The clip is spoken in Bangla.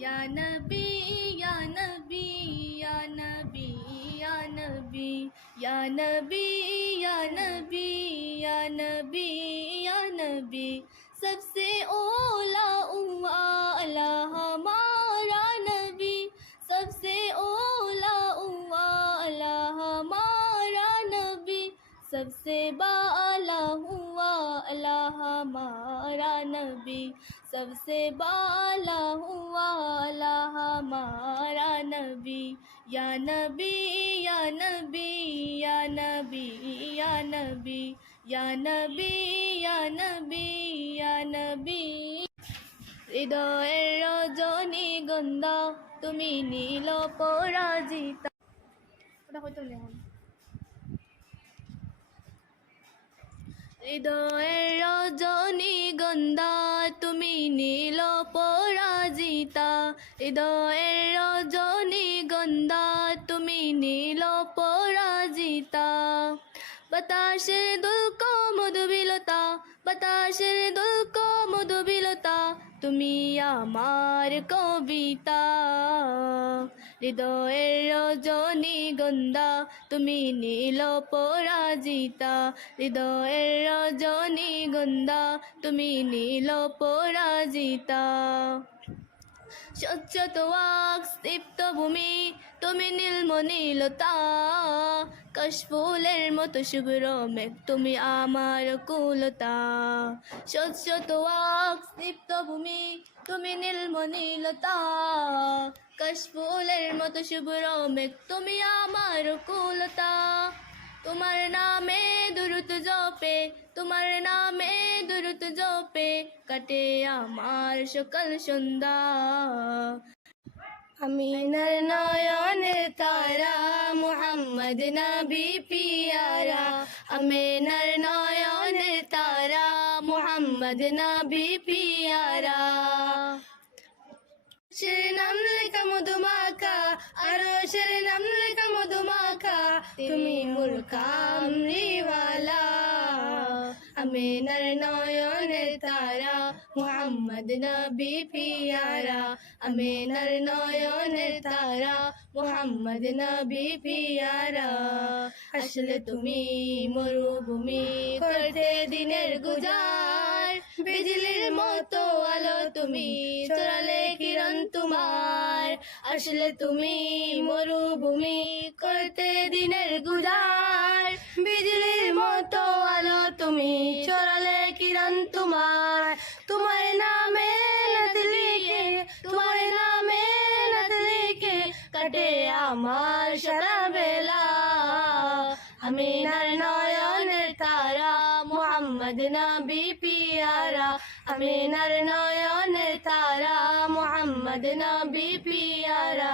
या नबी या नबी या नबी या नबी या नबी या नबी या नबी या नबी सबसे ओला आला हमारा नबी सबसे ओला आला हमारा नबी सबसे बाला हुआ अल्लाह हमारा नबी सबसे बाला हुआ अल्लाह हमारा नबी या नबी या नबी या नबी या नबी या नबी या नबी या नबी হৃদয়ের রজনীগন্ধা তুমি নীল পরাজিতা ওটা হয়তো লেখন হৃদয়ের রজনীগন্ধা তুমি নীল পরাজিতা হৃদয়ের রজনীগন্ধা তুমি নীল পরাজিতা বাতাসের দুলক মধুবিলতা বাতাসের দুলক মধুবিলতা তুমি আমার কবিতা হৃদয়ের রজনীগন্ধা তুমি নীল পরাজিতা হৃদয়ের রজনীগন্ধা তুমি নীল পরাজিতা স্বচ্ছ তোয়াক স্নিগ্ধ ভূমি তুমি নীলমণিলতা কাশফুলের মতো শুভ্র মেঘ তুমি আমার কুলতা স্বচ্ছ তোয়াক স্নিগ্ধ ভূমি তুমি নীলমণিলতা কাশফুলের মতো শুভ্র মেঘ তুমি আমার কুলতা তোমার নামে দুরুদ জপে তোমার নামে দুরুদ জপে কাটে আমার সকাল সন্ধ্যা আমিনার নয়নের তারা মুহাম্মদ নবী পিয়ারা আমিনার নয়নের তারা মুহাম্মদ নবী পিয়ারা আরশের নাম লেখা মধুমাখা আরশের নাম লেখা মধুমাখা তুমি মোর কামলিওয়ালা আমিনার নয়নের তারা মুহাম্মদ নবী পিয়ারা আমিনার নয়নের তারা মুহাম্মদ নবী পিয়ারা আসলে তুমি মরুভূমি করতে দিনের গুজার বিজলির মতো আলো তুমি ছড়ালে কিরণ তোমার আসলে তুমি মরুভূমি করতে দিনের গুজার বিজলির মতো আলো তুমি ছড়ালে কিরণ তোমার তোমার নামে নাত লিখে তোমার নামে নাত লিখে কাটে আমার সারা বেলা আমিনার নয়নের তারা মুহাম্মদ নবী পিয়ারা আমিনার নয়নের তারা মুহাম্মদ নবী পিয়ারা